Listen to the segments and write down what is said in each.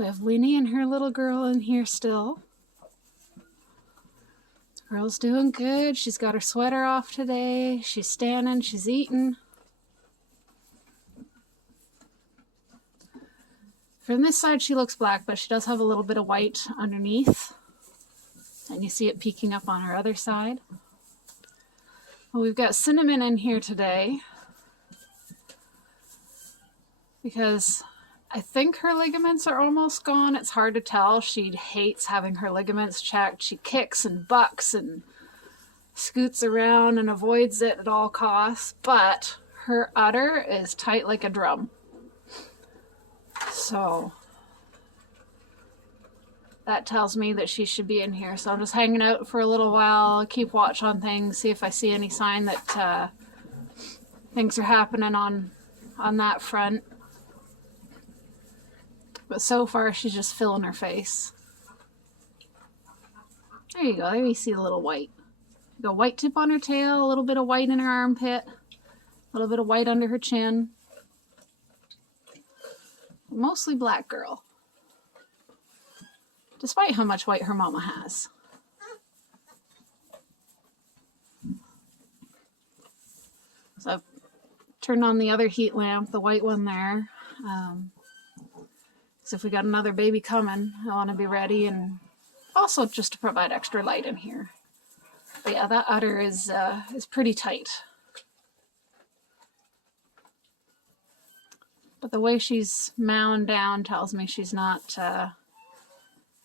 we have Winnie and her little girl in here still. Girl's doing good. She's got her sweater off today. She's standing, she's eating. From this side she looks black, but she does have a little bit of white underneath. And you see it peeking up on her other side. Well, we've got Cinnamon in here today because I think her ligaments are almost gone. It's hard to tell. She hates having her ligaments checked. She kicks and bucks and scoots around and avoids it at all costs, but her udder is tight like a drum. So that tells me that she should be in here. So I'm just hanging out for a little while, keep watch on things, see if I see any sign that things are happening on that front. But so far she's just filling her face. There you go, there you see the little white. The white tip on her tail, a little bit of white in her armpit, a little bit of white under her chin. Mostly black girl, despite how much white her mama has. So I've turned on the other heat lamp, the white one there. So if we got another baby coming, I want to be ready, and also just to provide extra light in here. But yeah, that udder is pretty tight. But the way she's mound down tells me she's not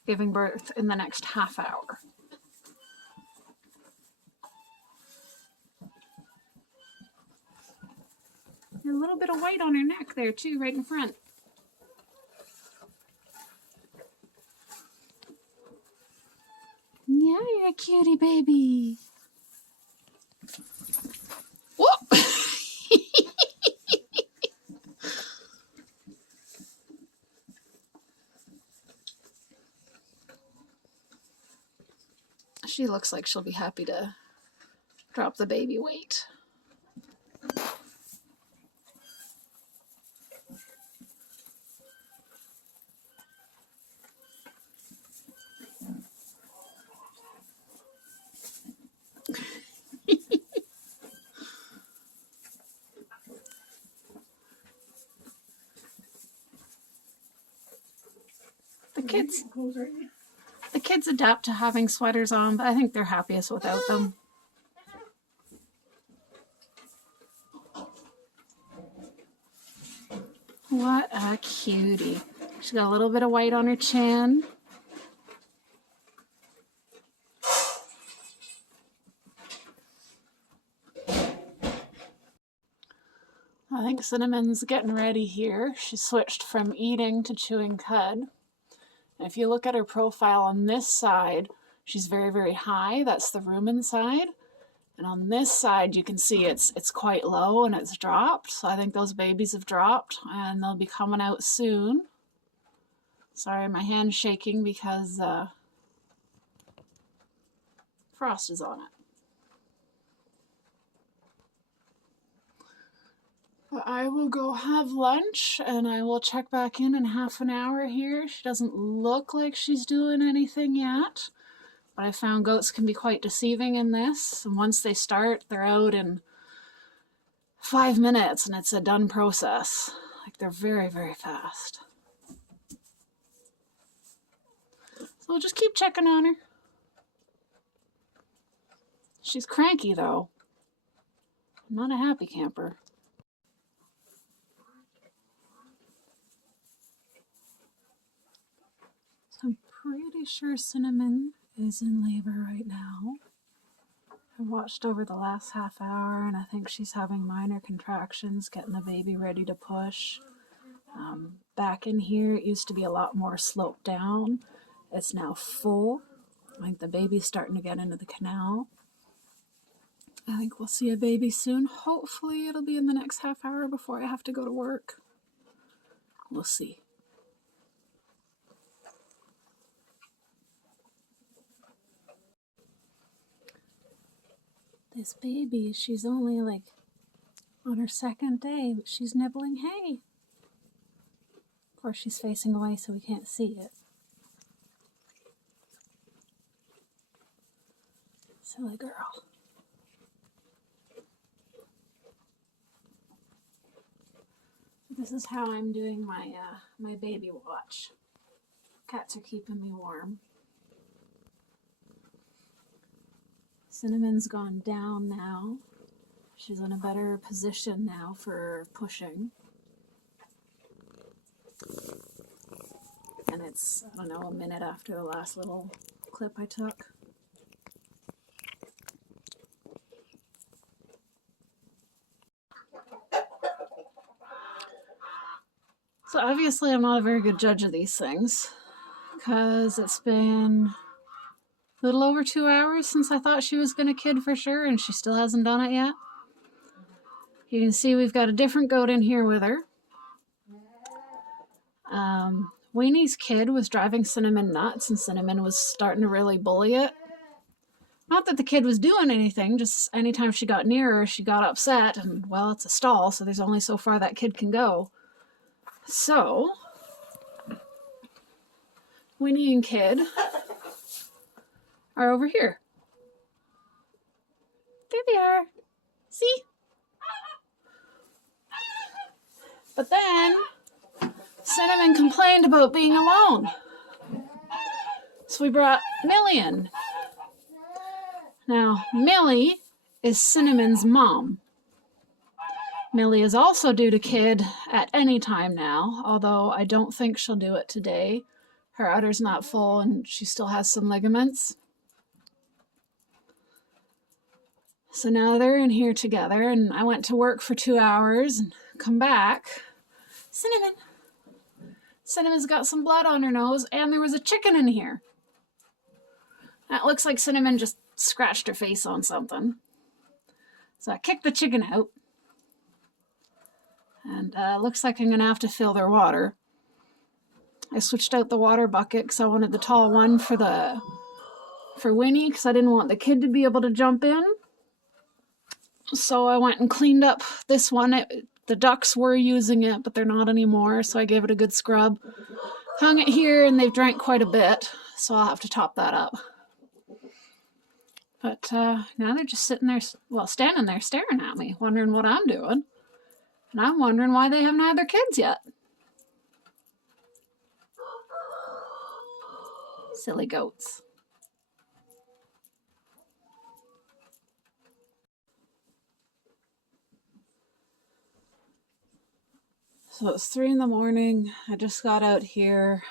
giving birth in the next half hour. A little bit of white on her neck there too, right in front. Yeah, you're a cutie baby. Whoop! She looks like she'll be happy to drop the baby weight. The kids adapt to having sweaters on, but I think they're happiest without them. What a cutie. She's got a little bit of white on her chin. I think Cinnamon's getting ready here. She switched from eating to chewing cud. And if you look at her profile on this side, she's very, very high. That's the rumen side. And on this side, you can see it's quite low and it's dropped. So I think those babies have dropped and they'll be coming out soon. Sorry, my hand's shaking because frost is on it. But I will go have lunch and I will check back in half an hour here. She doesn't look like she's doing anything yet. But I found goats can be quite deceiving in this. And once they start, they're out in 5 minutes and it's a done process. Like, they're very, very fast. So we'll just keep checking on her. She's cranky though. Not a happy camper. So I'm pretty sure Cinnamon is in labor right now. I watched over the last half hour and I think she's having minor contractions, getting the baby ready to push. Back in here, it used to be a lot more sloped down. It's now full. I think the baby's starting to get into the canal. I think we'll see a baby soon. Hopefully it'll be in the next half hour before I have to go to work. We'll see. This baby, she's only like on her second day, but she's nibbling hay. course, she's facing away so we can't see it. Silly girl. This is how I'm doing my baby watch. Cats are keeping me warm. Cinnamon's gone down now. She's in a better position now for pushing. And it's, I don't know, a minute after the last little clip I took. So obviously I'm not a very good judge of these things, because it's been a little over 2 hours since I thought she was going to kid for sure, and she still hasn't done it yet. You can see we've got a different goat in here with her. Weenie's kid was driving Cinnamon nuts, and Cinnamon was starting to really bully it. Not that the kid was doing anything, just anytime she got near her, she got upset, and, well, it's a stall, so there's only so far that kid can go. So, Weenie and Kid are over here. There they are. See? But then, Cinnamon complained about being alone. So we brought Millie in. Now, Millie is Cinnamon's mom. Millie is also due to kid at any time now, although I don't think she'll do it today. Her udder's not full and she still has some ligaments. So now they're in here together, and I went to work for 2 hours and come back. Cinnamon's got some blood on her nose, and there was a chicken in here. That looks like Cinnamon just scratched her face on something. So I kicked the chicken out. And looks like I'm going to have to fill their water. I switched out the water bucket because I wanted the tall one for Winnie, because I didn't want the kid to be able to jump in. So I went and cleaned up this one. The ducks were using it, but they're not anymore, so I gave it a good scrub. Hung it here, and they've drank quite a bit, so I'll have to top that up. But now they're just sitting there, well, standing there staring at me, wondering what I'm doing. And I'm wondering why they haven't had their kids yet. Silly goats. So it's 3 in the morning. I just got out here.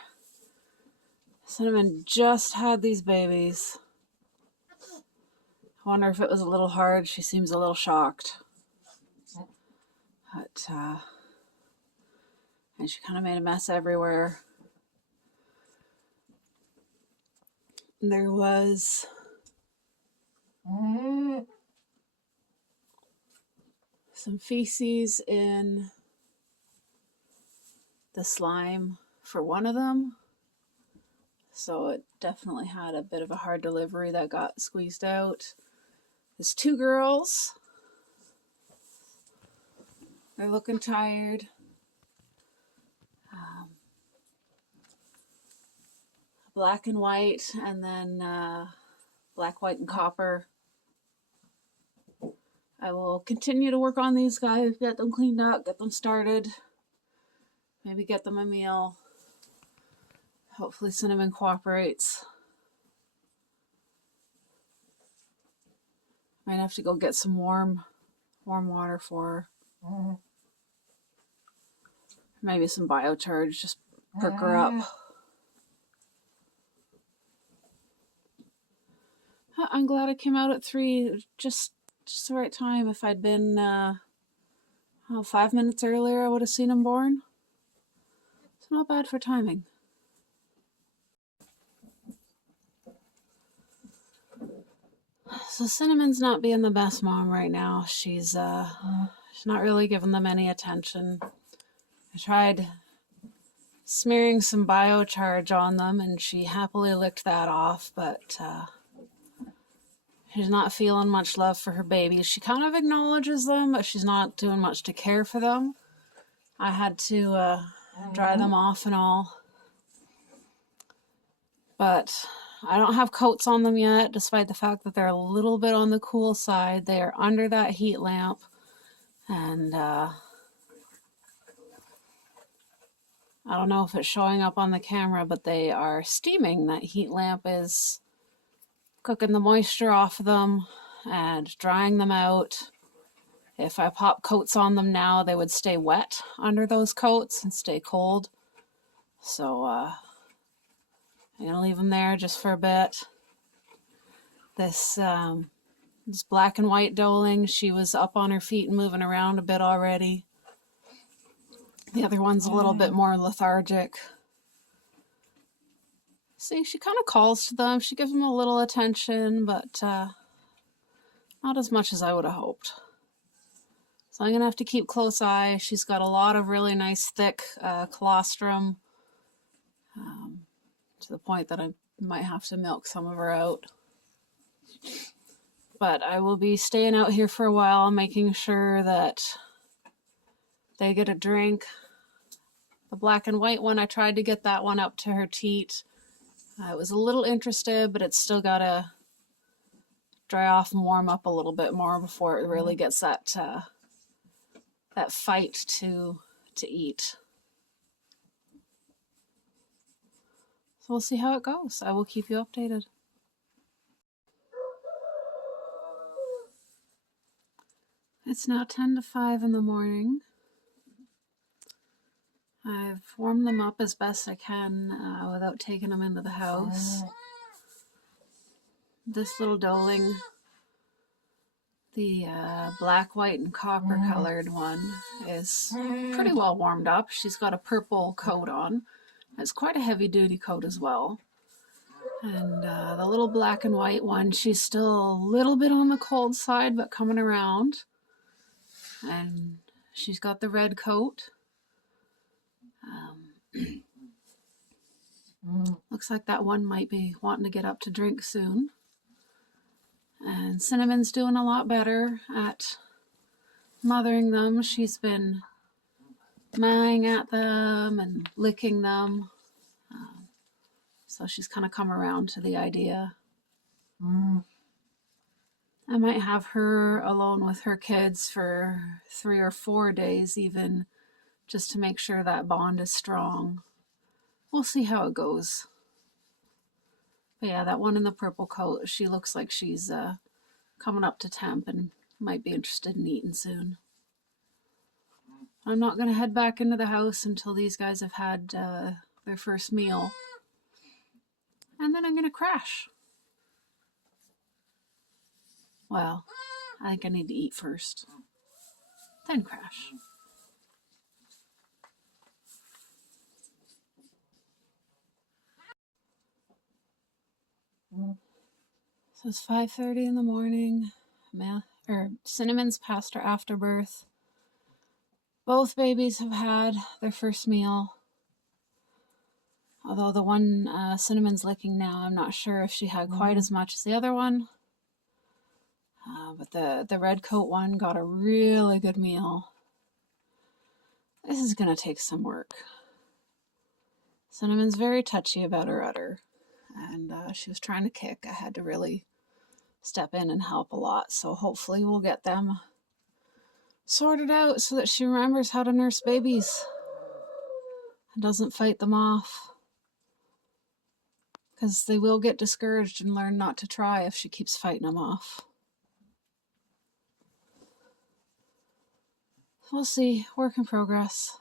Cinnamon just had these babies. I wonder if it was a little hard. She seems a little shocked. But, and she kind of made a mess everywhere. There was some feces in the slime for one of them. So it definitely had a bit of a hard delivery that got squeezed out. There's 2 girls. They're looking tired. Black and white, and then black, white, and copper. I will continue to work on these guys, get them cleaned up, get them started. Maybe get them a meal. Hopefully Cinnamon cooperates. Might have to go get some warm water for her. Maybe some biocharge, just perk her up. I'm glad I came out at 3, just the right time. If I'd been 5 minutes earlier, I would have seen him born. It's not bad for timing. So Cinnamon's not being the best mom right now. She's not really giving them any attention. I tried smearing some biocharge on them, and she happily licked that off, but she's not feeling much love for her babies. She kind of acknowledges them, but she's not doing much to care for them. I had to dry them off and all. But I don't have coats on them yet, despite the fact that they're a little bit on the cool side. They are under that heat lamp, and I don't know if it's showing up on the camera, but they are steaming. That heat lamp is cooking the moisture off of them and drying them out. If I pop coats on them now, they would stay wet under those coats and stay cold. So I'm gonna leave them there just for a bit. This black and white doeling, she was up on her feet and moving around a bit already. The other one's a little bit more lethargic. See, she kind of calls to them. She gives them a little attention, but not as much as I would have hoped. So I'm going to have to keep close eye. She's got a lot of really nice thick colostrum, to the point that I might have to milk some of her out. But I will be staying out here for a while, making sure that they get a drink. The black and white one, I tried to get that one up to her teat. I was a little interested, but it's still got to dry off and warm up a little bit more before it really gets that that fight to eat. So we'll see how it goes. I will keep you updated. It's now 10 to 5 in the morning. I've warmed them up as best I can without taking them into the house. This little doeling, the black, white, and copper colored one, is pretty well warmed up. She's got a purple coat on. It's quite a heavy duty coat as well. And the little black and white one, she's still a little bit on the cold side, but coming around. And she's got the red coat. Looks like that one might be wanting to get up to drink soon. And Cinnamon's doing a lot better at mothering them. She's been mowing at them and licking them. So she's kind of come around to the idea. I might have her alone with her kids for 3 or 4 days even, just to make sure that bond is strong. We'll see how it goes. But yeah, that one in the purple coat, she looks like she's coming up to temp and might be interested in eating soon. I'm not going to head back into the house until these guys have had their first meal. And then I'm going to crash. Well, I think I need to eat first, then crash. So it's 5:30 in the morning. Cinnamon's past her afterbirth. Both babies have had their first meal. Although the one Cinnamon's licking now, I'm not sure if she had quite as much as the other one. But the red coat one got a really good meal. This is going to take some work. Cinnamon's very touchy about her udder. And she was trying to kick. I had to really step in and help a lot. So hopefully we'll get them sorted out so that she remembers how to nurse babies and doesn't fight them off. Because they will get discouraged and learn not to try if she keeps fighting them off. We'll see. Work in progress.